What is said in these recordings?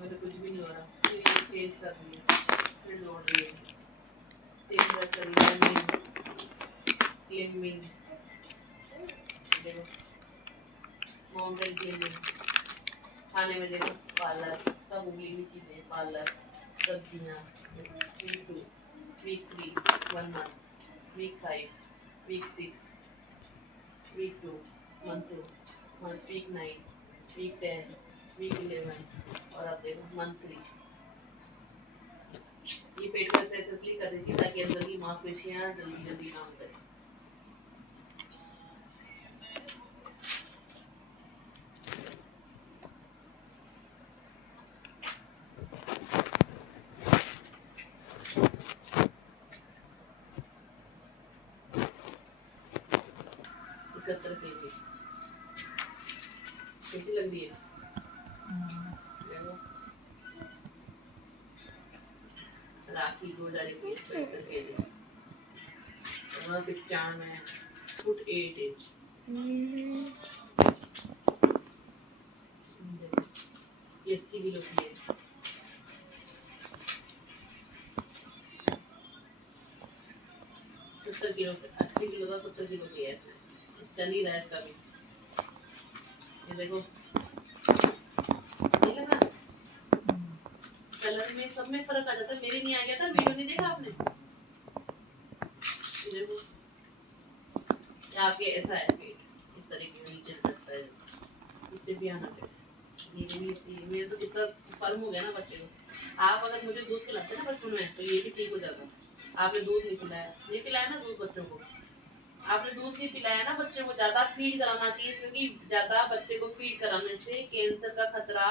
मेरे कुछ भी नहीं हो रहा। फिर चेंज कर रही है, फिर दौड़ रही है, फेस ब्रश कर रही है, क्लीनिंग देखो, माउंटेन क्लीनिंग। खाने में देखो पार्लर, सब उबली हुई चीजें, पार्लर, सब्जियाँ। Week 2, week 3, 1 month, week 5, week 6, week 2, month 2, week 9, week 10, week 11 और अब देखो मंथ 3। ये पेट को ऐसे इसलिए कर रही थी ताकि अंदर की मांसपेशियां जल्दी जल्दी काम करें। इकहत्तर kg कैसी लग रही है? राखी 2021 75 kg, 95 फुट 8 इंच। 80 किलो की है। सत्तर किलो 80 किलो का 70 किलो की है इसमें, चल ही रहा है इसका भी। ये देखो नहीं लग रहा, कलर में सब में फर्क आ जाता है। मेरे नहीं आ गया था, वीडियो नहीं देखा आपने? देखो आपके ऐसा है पेट, इस तरीके का नीचे लगता है, इससे भी आना चाहिए। ये भी ऐसे मेरे तो कितना फर्म हो गया ना बच्चे को। आप अगर मुझे दूध पिलाते ना बचपन में तो ये भी ठीक हो जाता। आपने दूध नहीं पिलाया, नहीं पिलाया ना दूध बच्चों को, आपने दूध नहीं पिलाया ना बच्चे को। ज्यादा फीड कराना चाहिए, क्योंकि ज्यादा बच्चे को फीड कराने से कैंसर का खतरा,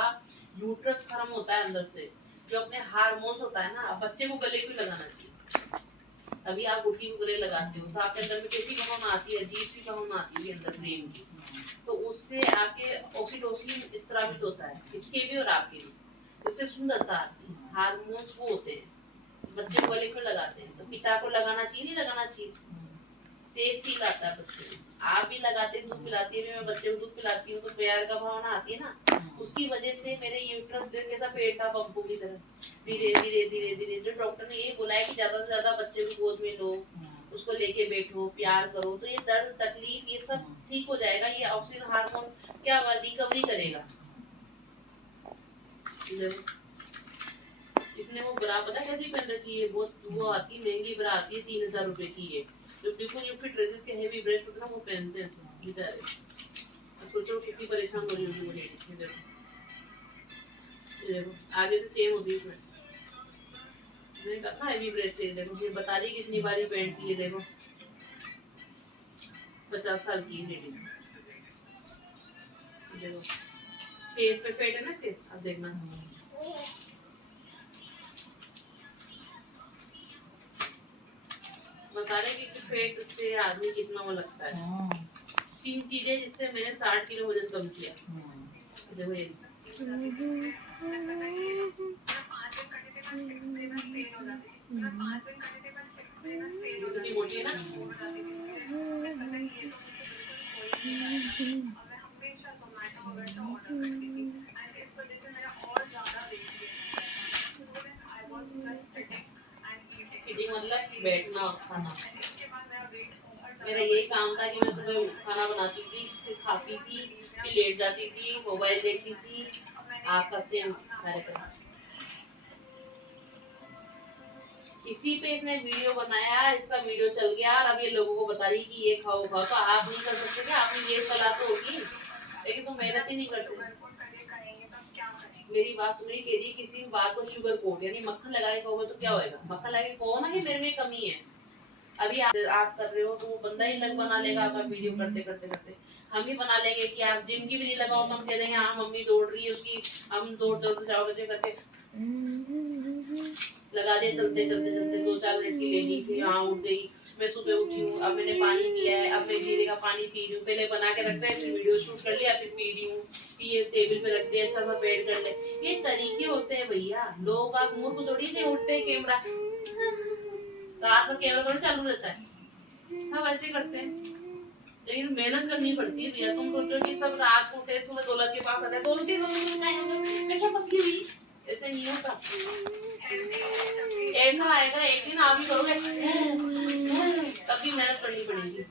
यूट्रस खत्म होता है अंदर से। जो अपने हार्मोन्स होता है ना, बच्चे को गले क्यों लगाना चाहिए? अभी आप गुटकी को गले लगाते हो तो आपके अंदर में कैसी भावना आती है, अजीब सी भावना आती है अंदर प्रेम की। तो उससे आपके ऑक्सीटोसिन स्रावित होता है, इसके भी और आपके भी, उससे सुंदरता आती है। हार्मोन्स वो होते हैं। बच्चे को गले क्यों लगाते हैं? तो पिता को लगाना चाहिए, नहीं लगाना चाहिए? सेफ फील आता है बच्चे को। आप भी लगाते हैं, दूध पिलाती है, मैं बच्चे को दूध पिलाती हूँ तो प्यार का भावना आती है ना। उसकी वजह से मेरे यूट्रस से कैसा पेट था पंपों की तरह, धीरे धीरे धीरे धीरे। जो डॉक्टर ने ये बोला है कि ज्यादा से ज्यादा बच्चे को गोद में लो, उसको लेके बैठो, प्यार करो, तो ये दर्द तकलीफ ये सब ठीक हो जाएगा। ये ऑक्सीजन हार्मोन क्या रिकवरी करेगा। इसने वो ब्रा पता कैसी पहन रखी है, बहुत वो आती महंगी ब्रा आती है, 3000 रुपए की है। जो बिल्कुल यू फिट ड्रेसेस के हेवी ब्रेस्ट होते ना वो पहनते हैं सब बेचारे। सोचो कितनी परेशान हो रही होगी वो लेडी। देखो आगे से चेन होगी इसमें, मैंने कहा हेवी ब्रेस्ट है। देखो ये बता रही कितनी बारी पहनती है। देखो 50 साल की लेडी। देखो फेस पे फेट है ना इसके, अब देखना बता रहे कि फेट से आदमी कितना वो लगता है। 3 चीजें जिससे मैंने 60 किलो वजन कम किया। देखो ये मोटी है ना। सिटिंग मतलब बैठना और खाना। मेरा यही काम था कि मैं सुबह खाना बनाती थी, फिर खाती थी, फिर लेट जाती थी, मोबाइल देखती थी। आपका सेम कार्यक्रम। इसी पे इसने वीडियो बनाया, इसका वीडियो चल गया और अब ये लोगों को बता रही कि ये खाओ खाओ। तो आप नहीं कर सकते क्या? आपने ये कला तो होगी, लेकिन तुम मेहनत ही नहीं करते। मेरी बात सुनिए, कह रही किसी बात को शुगर कोट यानी मक्खन लगा के खाओगे तो क्या होएगा? मक्खन लगा के कहो ना कि मेरे में कमी है। अभी आप कर रहे हो तो वो बंदा ही लग बना लेगा आपका वीडियो करते करते करते। हम भी बना लेंगे कि आप जिम की भी नहीं लगाओ तो हम कह देंगे हाँ मम्मी दौड़ रही है उसकी, हम दौड़ दौड़ जाओगे करके लगा दे। चलते चलते चलते 2-4 मिनट की ले ली, फिर हाँ उठ गई। मैं सुबह उठी हूँ, अब मैंने पानी पिया है, अब मैं जीरे का पानी पी रही हूँ। पहले बना के रखते हैं, फिर वीडियो शूट कर लिया, फिर पी रही हूँ। ये टेबल पे रख दिया, अच्छा सा बेड कर ले। ये तरीके होते हैं भैया। लोग आप मूर्ख थोड़ी से उठते हैं कैमरा, रात में कैमरा थोड़ी चालू रहता है, सब ऐसे करते हैं। लेकिन मेहनत करनी पड़ती है भैया। तुम सोचो कि सब रात को उठे सुबह दौलत के पास आते हैं, दौलत कैसे पतली हुई? ऐसे नहीं होता, ऐसा आएगा एक दिन आप भी करोगे तभी मेहनत करनी पड़ेगी।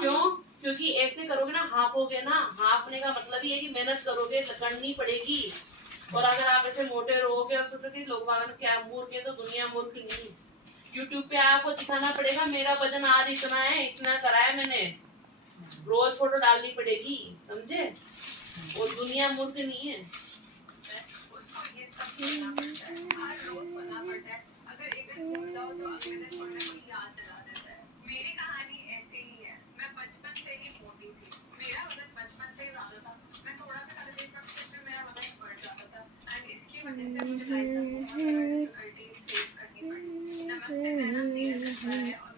क्यों? क्योंकि ऐसे करोगे ना, हाँपोगे ना, हाँपने का मतलब ही है कि मेहनत करोगे, करनी पड़ेगी। और अगर आप ऐसे मोटे रहोगे और सोचोगे लोग क्या मूर्ख है, तो दुनिया मूर्ख नहीं। यूट्यूब पे आपको दिखाना पड़ेगा मेरा वजन आज इतना है, इतना करा है मैंने, रोज फोटो डालनी पड़ेगी, समझे? और दुनिया मूर्ख नहीं है। मेरी कहानी ऐसे ही है, मैं बचपन से ही मोटी थी, मेरा वजन बचपन से ही ज्यादा था, मैं थोड़ा भी कर देता तो मेरा वजन बढ़ जाता था, एंड इसकी वजह से मुझे लाइफ में बहुत सारी डिफिकल्टीज फेस करनी पड़ी। नमस्ते, मेरा नाम नीरज है और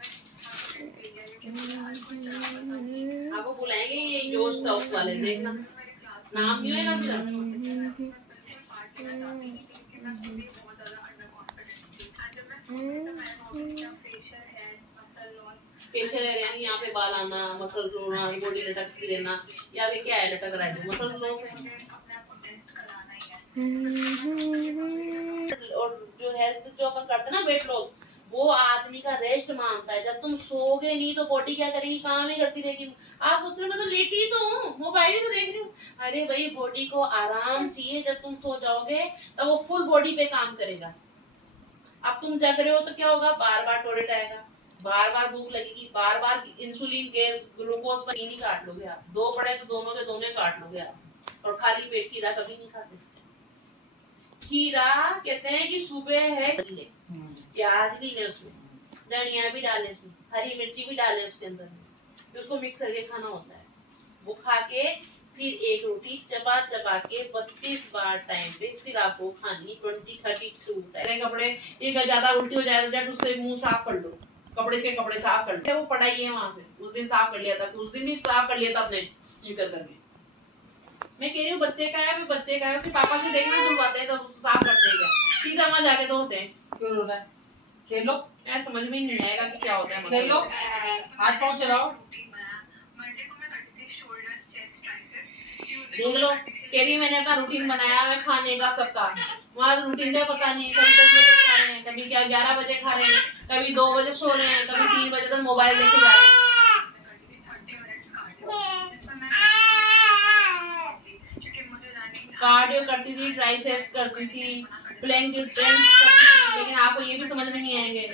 मैं आपको बुलाएंगे ये जोश टॉक्स वाले, देखना नाम नहीं होगा मेरा। फेशियल है यानी यहाँ पे बाल आना, मसल रोना, बॉडी लटकती रहना, या भी क्या है लटक रहा है जो मसल लॉस है। और जो हेल्थ जो अपन करते हैं ना वेट लॉस, वो आदमी का रेस्ट मांगता है। जब तुम सोओगे नहीं तो बॉडी क्या करेगी, काम ही करती रहेगी। आप सोच रहे हो मैं तो लेटी ही तो हूँ, मोबाइल ही तो देख रही हूँ। अरे भाई बॉडी को आराम चाहिए, जब तुम सो जाओगे तब वो फुल बॉडी पे काम करेगा। अब तुम जग रहे हो तो क्या होगा, बार बार टॉयलेट आएगा, बार बार भूख लगेगी, बार बार इंसुलिन गैस ग्लूकोज पर नहीं काट लोगे आप, दो पड़े तो दोनों के दोनों काट लोगे आप। और खाली पेट खीरा कभी नहीं खाते। खीरा कहते हैं कि सुबह है, प्याज भी ले उसमें, धनिया भी डाले उसमें, हरी मिर्ची भी डाले उसके अंदर, तो उसको मिक्स करके खाना होता है। वो खा के फिर एक रोटी चबा चबा के 32 बार टाइम पे फिर आपको खानी 20-32 टाइम। कपड़े एक ज्यादा उल्टी हो जाए तो जब उससे मुंह साफ कर लो, कपड़े से कपड़े साफ कर लो। वो पढ़ाई है वहां पे, उस दिन साफ कर लिया था, उस दिन भी साफ कर लिया था अपने निकल करके। मैं कह रही हूँ बच्चे का है, बच्चे का है, उसके पापा से देखना धुलवाते हैं तो साफ करते हैं क्या, सीधा वहां जाके धोते हैं। क्यों रो रहा है? खेलो, ऐसा समझ में नहीं आएगा कि क्या होता है। खेलो, हाथ पाँव चलाओ। देख लो, कह रही मैंने अपना रूटीन बनाया है खाने का सबका, वहाँ रूटीन का पता नहीं। कभी 10 बजे खा रहे हैं, कभी क्या 11 बजे खा रहे हैं, कभी 2 बजे सो रहे हैं, कभी 3 बजे तक मोबाइल देखे जा रहे हैं। कार्डियो करती थी, ट्राइसेप्स करती थी, प्लैंक करती थी, लेकिन आपको ये भी समझ में नहीं आएंगे।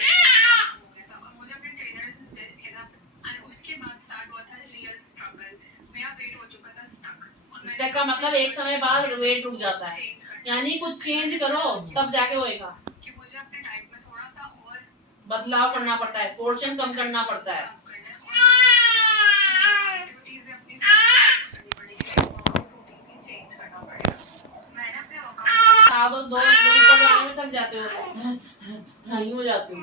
स्टक का मतलब एक समय बाद वेट रुक जाता है, यानी कुछ चेंज करो तब जाके होएगा। बदलाव करना पड़ता है, पोर्शन कम करना पड़ता है। दो में थक जाते हो, हो जाते हो।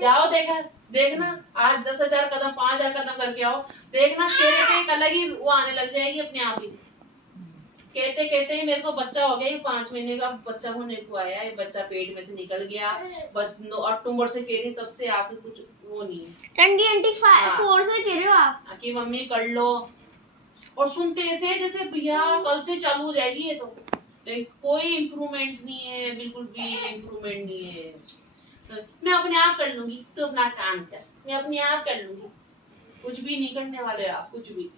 जाओ देखना आज 10,000 कदम 5,000 कदम करके आओ, देखना चेहरे पे एक अलग ही वो आने लग जाएगी अपने आप ही। कहते कहते ही मेरे को बच्चा हो गया, 5 महीने का बच्चा होने को आया है, बच्चा पेट में से निकल गया, अक्टूबर से कह रही तब से आपको कुछ वो नहीं है। 2024 से कह रहे हो आप कि मम्मी कर लो, और सुनते ऐसे जैसे भैया कल से चालू हो जाएगी ये तो, लेकिन कोई इम्प्रूवमेंट नहीं है, बिल्कुल भी इम्प्रूवमेंट नहीं है। तो मैं अपने आप कर लूंगी, तो अपना काम कर, मैं अपने आप कर लूंगी। कुछ भी नहीं करने वाले आप, कुछ भी।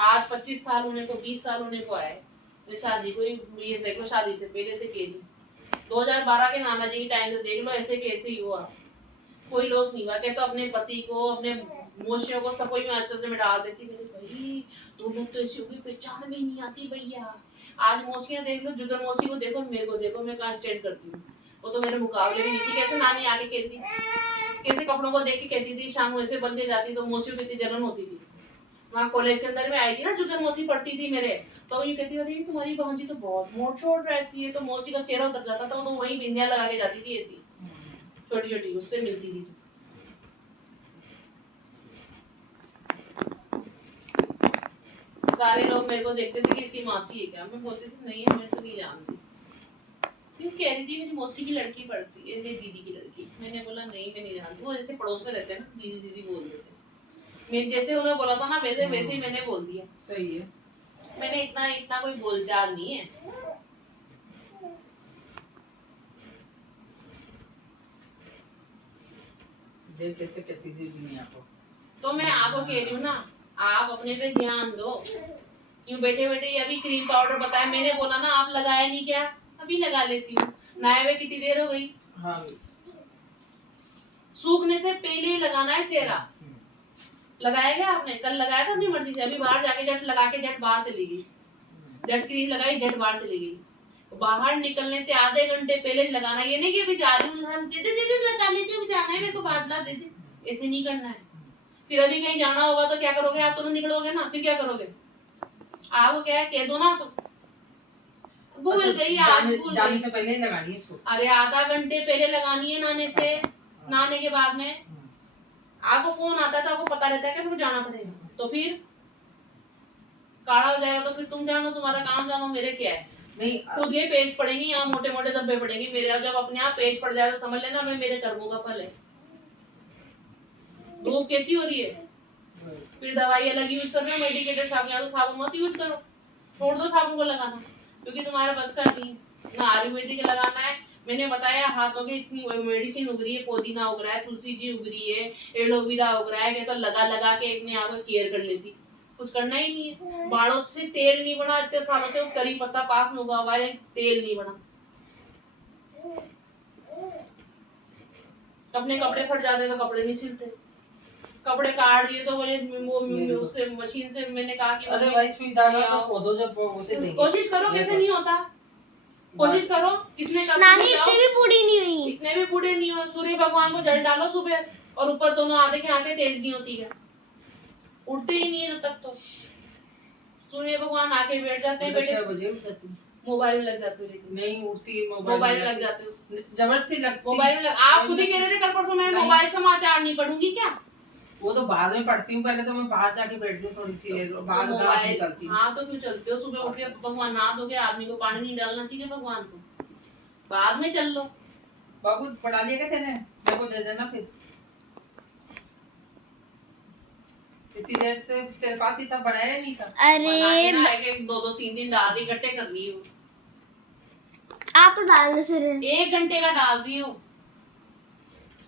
आज 25 साल होने को, 20 साल होने को आए, मैं शादी को ये देखो, शादी से पहले से कह रही 2012 के नाना जी के टाइम से देख लो, ऐसे कैसे ही हुआ, कोई लॉस नहीं हुआ। कहते तो अपने पति को, अपने मौसियों को सबको अच्छे में डाल देती थी, भाई तुम लोग तो ऐसी होगी, पहचान में नहीं आती भैया। आज मौसियां देख लो, जुगन मौसी को देखो, मेरे को देखो, मैं कहाँ स्टैंड करती हूँ। वो तो मेरे मुकाबले में नहीं थी। कैसे नानी आके कहती, कैसे कपड़ों को देख के कहती थी, शाम को ऐसे बन के जाती, तो मौसियों की इतनी जलन होती थी। वहाँ कॉलेज के अंदर में आई थी ना, जुगन मौसी पढ़ती थी मेरे, तो ये कहती अरे तुम्हारी भांजी तो बहुत मोट छोट रहती है, तो मौसी का चेहरा उतर जाता था, तो वही बिंदिया लगा के जाती थी ऐसी छोटी छोटी, उससे मिलती थी। सारे लोग मेरे को देखते थे कि इसकी मासी है क्या, मैं बोलती थी नहीं है, मैं तो नहीं जानती। क्यों कह रही थी मेरी मौसी की लड़की पढ़ती है, मेरी दीदी की लड़की। मैंने बोला नहीं मैं नहीं जानती। वो जैसे पड़ोस में रहते हैं ना, दीदी दीदी बोल देते, मैं जैसे उन्होंने बोला था ना वैसे वैसे ही मैंने बोल दिया। सही है, मैंने इतना कोई बोलचाल नहीं है। देख कैसे कहती थी दुनिया को। तो मैं आपको कह रही हूँ ना, आप अपने पे ध्यान दो। यूं बैठे बैठे अभी क्रीम पाउडर बताया, मैंने बोला ना आप लगाया नहीं क्या, अभी लगा लेती हूँ। नहाए हुए कितनी देर हो गई? हाँ सूखने से पहले ही लगाना है चेहरा। लगाया क्या आपने? कल लगाया था अपनी मर्जी से, अभी बाहर जाके झट लगा के झट बाहर चली गई, झट क्रीम लगाई झट बाहर चली गई। बाहर निकलने से आधे घंटे पहले ही लगाना। ये नहीं कि अभी जा रही हूँ दे दे लगा लेती हूँ, जाना है मेरे को बादला दे दे, ऐसे नहीं करना है। फिर अभी कहीं जाना होगा तो क्या करोगे आप? तो निकलोगे ना, फिर क्या करोगे? आपको क्या है कह दो ना, तो भूल गई आज, भूल जाने गई। से पहले ही लगानी है इसको। अरे आधा घंटे पहले लगानी है नहाने से, नहाने के बाद में। आपको फोन आता है तो आपको पता रहता है कि मेरे को जाना पड़ेगा, तो फिर काढ़ा हो जाएगा तो फिर तुम जानो, तुम्हारा काम जानो, मेरे क्या है। नहीं खुद ये पेज पड़ेंगी, यहाँ मोटे मोटे धब्बे पड़ेंगे मेरे। जब अपने आप पेज पड़ जाए तो समझ लेना मैं मेरे कर्मों का फल है। धूप कैसी हो रही है? फिर दवाई अलग यूज कर रहे हो, मेडिकेटेड साबुन, या तो साबुन मत यूज करो, छोड़ दो साबुन को लगाना, क्योंकि तुम्हारा बस का नहीं ना आयुर्वेदिक लगाना है। मैंने बताया हाथों की इतनी मेडिसिन उग रही है, पुदीना उग रहा है, तुलसी जी उग रही है, एलोवेरा उग रहा है, तो लगा लगा के अपने आप केयर कर लेती। कुछ करना ही नहीं है। बालों से तेल नहीं बना इतने सालों से, वो करी पत्ता पास में उगा हुआ है, तेल नहीं बना। अपने कपड़े फट जाते तो कपड़े नहीं सिलते, कपड़े काट दिए तो बोले वो उससे मशीन से। मैंने कहा कि अरे भाई सुई धागा तो पौधों जब उसे देंगे। कोशिश करो, कैसे नहीं होता, कोशिश करो। किसने कहा? नानी इतनी भी बूढ़ी नहीं हुई, इतने भी बूढ़े नहीं हो। सूर्य भगवान को जल डालो सुबह, और ऊपर दोनों आधे की आंखें तेज नहीं होती है, उठते ही नहीं है जब तक। तो सूर्य भगवान आके बैठ जाते हैं, 6 बजे उठ जाती हूँ। मोबाइल में लग जाते हो, लेकिन नहीं उठती, मोबाइल में लग जाते हो, जबरदस्ती लगती। मोबाइल में आप खुद ही कह रहे थे कल परसों मैं मोबाइल समाचार नहीं पढ़ूंगी क्या? वो तो बाद में पढ़ती हूँ, पहले तो मैं बाहर जाके बैठती हूँ थोड़ी सी देर, बाद में क्लास में चलती हूँ। हाँ तो क्यों चलते हो? सुबह उठ के भगवान नहा धो के आदमी को पानी नहीं डालना चाहिए भगवान को, बाद में चल लो। बाबू पढ़ा लिया क्या तेने? मेरे को दे देना फिर। इतनी देर से तेरे पास इतना बनाया नहीं था। अरे एक दो दो तीन दिन डाल रही, इकट्ठे कर रही हो। आप तो डालने से रहे 1 घंटे का डाल रही हो,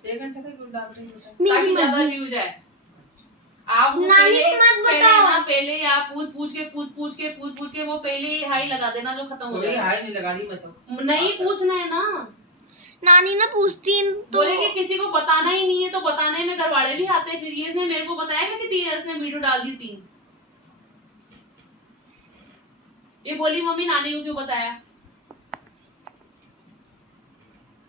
1 घंटे का क्यों डाल रही हो? ताकि ज्यादा व्यूज आए। आप वो नानी पहले मत पहले बताओ। ना, पहले ही आप पूछ पूछ के वो पहले ही हाई लगा देना जो खत्म हो कोई जाए। हाई नहीं लगा रही मैं तो। नहीं पूछना है ना, नानी ना पूछती तो बोले कि किसी को बताना ही नहीं है, तो बताने में घर वाले भी आते हैं। फिर ये इसने मेरे को बताया कि इसने वीडियो डाल दी 3। ये बोली मम्मी नानी को क्यों बताया?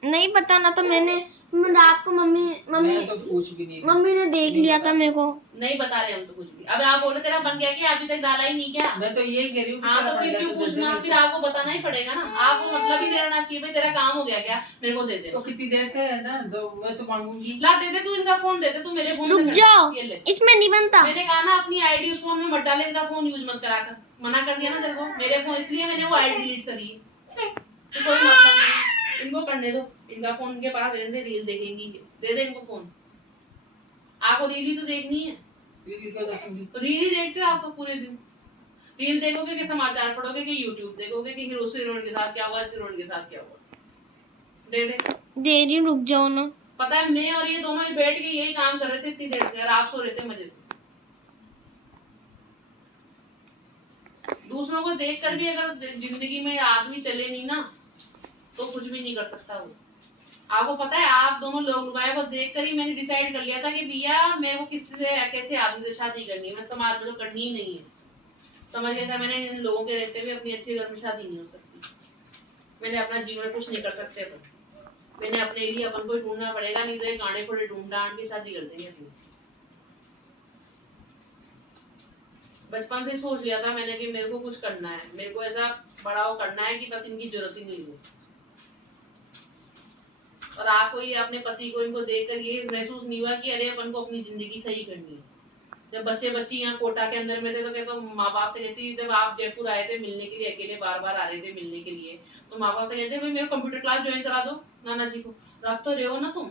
नहीं पता ना, तो मैं रात को मम्मी मैं तो पूछ भी नहीं। मम्मी ने देख लिया था मेरे को। नहीं बता रहे हम तो कुछ भी। अब आप बोले तेरा बन गया क्या, अभी तक डाला ही नहीं क्या? मैं तो यही कह रही हूँ। हाँ तो फिर क्यों पूछना? फिर आपको बताना ही पड़ेगा ना, आपको मतलब ही रहना चाहिए भाई तेरा काम हो गया क्या, मेरे को दे दे। तो कितनी देर से है ना, तो मैं तो मांगूंगी। ला दे दे, तू इनका फोन दे दे, तू मेरे फोन रुक से कर। जाओं, ये ले, इसमें नहीं बनता। मैंने कहा ना अपनी आईडी उस फोन में मत डाले, इनका फोन यूज मत करा कर, मना कर दिया ना तेरे को। मेरे फोन इसलिए मैंने वो आईडी डिलीट करी है, तो कोई मतलब नहीं है। इनको करने दो, इनका फोन इनके पास रहने दे, रील देखेंगी ये। दे दे इनको फोन, आपको रील ही तो देखनी है। तो रील ही देखते हो आप तो पूरे दिन। रील देखोगे कि समाचार पढ़ोगे कि यूट्यूब देखोगे कि हीरो हीरोइन के साथ क्या हुआ, हीरोइन के साथ क्या हुआ? दे रही हूँ, रुक जाओ ना। पता है मैं और ये दोनों बैठ के यही काम कर रहे थे इतनी देर से, और आप सो रहे थे मजे से। दूसरों को देखकर भी अगर जिंदगी में आदमी चले नहीं ना, तो कुछ भी नहीं कर सकता वो। आपको पता है, आप दोनों लोग को देखकर ही मैंने डिसाइड कर लिया था कि भैया मेरे को किससे कैसे आदमी से शादी करनी है, मैं समाज में तो करनी ही नहीं है। समझ गया था मैंने, इन लोगों के रहते हुए अपनी अच्छे घर में शादी नहीं हो सकती। मैंने अपना जीवन कुछ नहीं कर सकते अपन, मैंने अपने लिए अपन को ढूंढना पड़ेगा, नहीं तो एक आड़े खोड़े ढूंढ डांड के शादी कर देंगे अपनी। बचपन से सोच लिया था मैंने कि मेरे को कुछ करना है, मेरे को ऐसा बड़ा वो करना है कि बस इनकी जरूरत ही नहीं हो। और आपको ये अपने पति को इनको देखकर ये महसूस नहीं हुआ कि अरे अपन को अपनी जिंदगी सही करनी है। जब बच्चे बच्ची यहाँ कोटा के अंदर में थे तो कहते माँ बाप से कहती, जब आप जयपुर आए थे मिलने के लिए, अकेले बार बार आ रहे थे मिलने के लिए, तो माँ बाप से कहते भाई मेरे कंप्यूटर क्लास ज्वाइन करा दो नाना जी को। रख तो रहे हो ना तुम,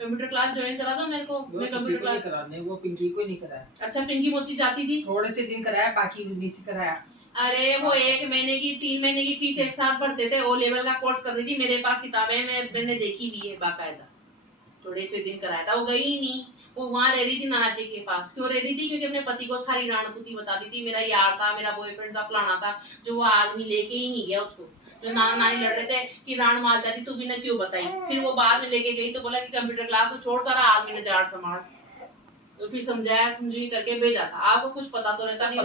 कंप्यूटर क्लास ज्वाइन करा दो मेरे को। मैं कंप्यूटर क्लास कराने, वो पिंकी को नहीं कराया। अच्छा पिंकी मौसी जाती थी, थोड़े से दिन कराया, बाकी नहीं कराया। अरे वो 1 महीने की 3 महीने की फीस एक साथ भरते थे। ओ लेवल का कोर्स कर रही थी, मेरे पास किताबें मैंने देखी हुई है बाकायदा। थोड़े से दिन कराया था, वो गई ही नहीं। वो वहां रह रही थी नाना जी के पास। क्यों रह रही थी? क्योंकि अपने पति को सारी राणपुती बताती थी, मेरा यार था, मेरा बॉयफ्रेंड था, फलाना था, जो वो आदमी लेके ही नहीं गया उसको। जो नाना नानी लड़ रहे थे कि राण मार जाती तू भी ना क्यों बताई, फिर वो बाद में लेके गई तो बोला कि कंप्यूटर क्लास तो छोड़ सारा आदमी ने जाड़ संभाल, तो फिर समझाया समझी करके भेजा था। आपको कुछ पता तो रहता नहीं,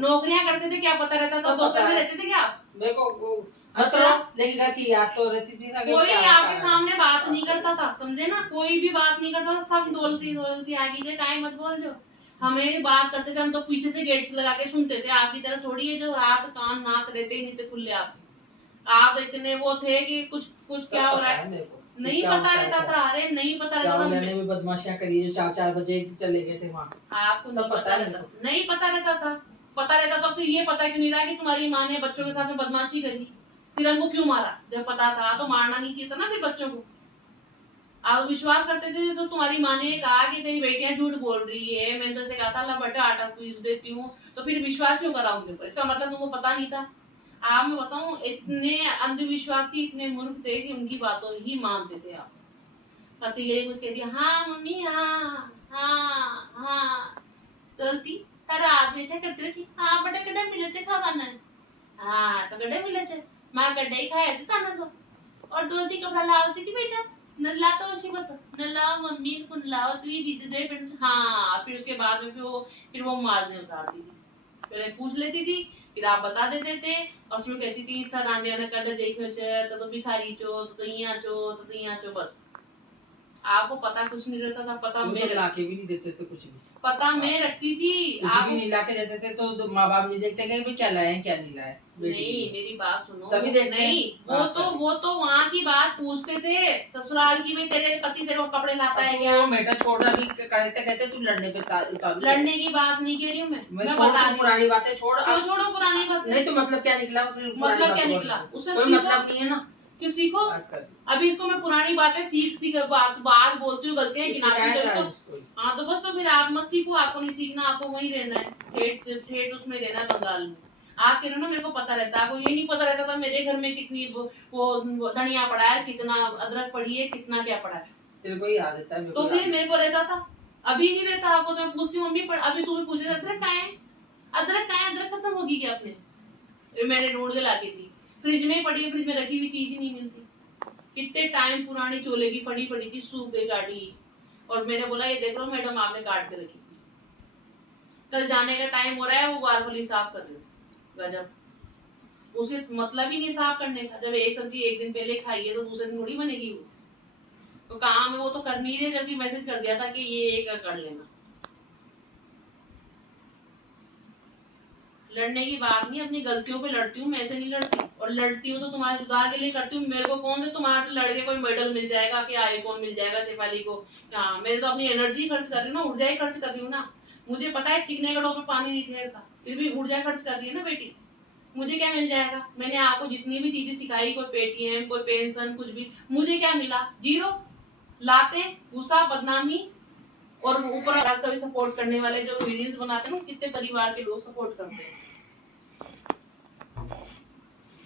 नौकरियां करते थे, क्या पता रहता था? दोपहर में रहते थे क्या? देखो अच्छा, लेकिन घर की याद तो रहती थी ना। कोई आपके सामने बात नहीं करता था, समझे ना? कोई भी बात नहीं करता था, सब दौलती आगे जे टाइम मत बोल जो। हमें बात करते थे, हम तो पीछे से गेट्स लगा के सुनते थे। आपकी तरह थोड़ी है जो हाथ कान नाक रहते ही नहीं थे खुले। आप इतने वो थे कि कुछ कुछ क्या हो रहा है नहीं पता रहता था। अरे नहीं पता रहता था। मैंने भी बदमाशियां करी जो 4-4 बजे चले गए थे वहाँ। आपको सब पता रहता? नहीं पता रहता था। पता रहता तो फिर ये पता क्यों नहीं रहा कि तुम्हारी माँ ने बच्चों के साथ में बदमाशी करी? फिर हमको क्यों मारा? जब पता था तो मारना नहीं चाहिए था ना फिर बच्चों को। आप विश्वास करते थे तो तुम्हारी माँ ने कहा कि तेरी बेटियां झूठ बोल रही है, मैंने तो ऐसे कहा था ला बेटा आटा पीस देती हूँ, तो फिर विश्वास क्यों करा उनके ऊपर? इसका मतलब तुमको पता नहीं था। आप मैं बताऊं इतने अंधविश्वासी इतने मूर्ख थे कि उनकी बातों ही मानते थे आप। पति ये कुछ कह दिया, हाँ मम्मी हाँ हाँ हाँ गलती तारा आदमी से करते हो हाँ बेटा कड़े मिले छे खावाना हाँ तो कड़े मिले छे मां कड़े ही खाया छे ताना तो और गलती कपड़ा लाओ छे कि बेटा न लातो उसी मत न लाओ मम्मी कुन लाओ तू ही दीजिए दे बेटा हाँ। फिर उसके बाद में फिर वो मारने उतारती थी। पहले पूछ लेती थी, फिर आप बता देते थे और फिर कहती थी था रांडिया ने कर देखो छे तो भिखारी छो तो यहाँ छो तो यहाँ छो। बस आपको पता कुछ नहीं रहता था। पता मैं ला के भी नहीं देते थे कुछ भी। पता मैं रखती थी। कुछ भी नहीं ला के देते थे तो माँ बाप नहीं देखते कि क्या लाए क्या नहीं लाए। नहीं मेरी बात सुनो, सभी देखते नहीं वो तो वहाँ की बात पूछते थे ससुराल की, भी तेरे पति तेरे को कपड़े लाता है क्या? बेटा छोड़ अभी कहते तू लड़ने पे उतार। लड़ने की बात नहीं कह रही हूँ मैं बता पुरानी बातें छोड़। क्यों छोड़ो पुरानी बातें? नहीं तो मतलब क्या निकला? मतलब क्या निकला? उससे कोई मतलब नहीं है ना। क्यों सीखो? अभी इसको मैं पुरानी बातें सीख बात बोलती हूँ, गलतियां गिनाती हूँ। हाँ तो बस तो फिर आप मत सीखो, आपको नहीं सीखना, आपको वहीं रहना है ठेठ उसमें रहना है बंगाल में। आप कह रहे हो ना मेरे को पता रहता है, आपको ये नहीं पता रहता था मेरे घर में कितनी वो धनिया पड़ा है, कितना अदरक पड़ी है, कितना क्या पड़ा है। तेरे को याद रहता है तो फिर मेरे को रहता था, अभी नहीं रहता। आपको तो मैं पूछती हूँ मम्मी अभी सुबह पूछे अदरक कहाँ है, अदरक कहाँ है, अदरक खत्म होगी क्या अपने? मैंने ढूंढ के ला के दी, फ्रिज में पड़ी है, फ्रिज में रखी हुई चीज ही नहीं मिलती। कितने टाइम पुरानी चोले की फड़ी पड़ी थी, सूख गई काटी, और मैंने बोला ये देख लो मैडम आपने काट के रखी थी, कल जाने का टाइम हो रहा है, वो ग्वारफली साफ कर रही हूँ। गजब, उसके मतलब ही नहीं साफ करने का। जब एक सब्जी एक दिन पहले खाई है तो दूसरे दिन थोड़ी बनेगी वो। तो काम है वो तो कर नहीं रहे, जबकि मैसेज कर दिया था कि ये एक कर लेना। लड़ने की बात नहीं, अपनी गलतियों पे लड़ती हूँ, मैं ऐसे नहीं लड़ती। और लड़ती हूँ तो तुम्हारे सुधार के लिए करती हूँ। मेरे को कौन से तुम्हारे से लड़के कोई मेडल मिल जाएगा कि आईफोन मिल जाएगा शेफाली को? हाँ मेरे तो अपनी एनर्जी खर्च कर रही हूँ ना, ऊर्जा ही खर्च कर रही हूँ ना। मुझे पता है चिकने गड़ों में पानी नहीं ठहरता, फिर भी ऊर्जा खर्च कर रही है ना बेटी। मुझे क्या मिल जाएगा? मैंने आपको जितनी भी चीजें सिखाई, कोई पेटीएम कोई पेंशन कुछ भी, मुझे क्या मिला? जीरो। लाते गुस्सा बदनामी, और ऊपर कभी सपोर्ट करने वाले जो वीडियोस बनाते हैं ना, कितने परिवार के लोग सपोर्ट करते हैं।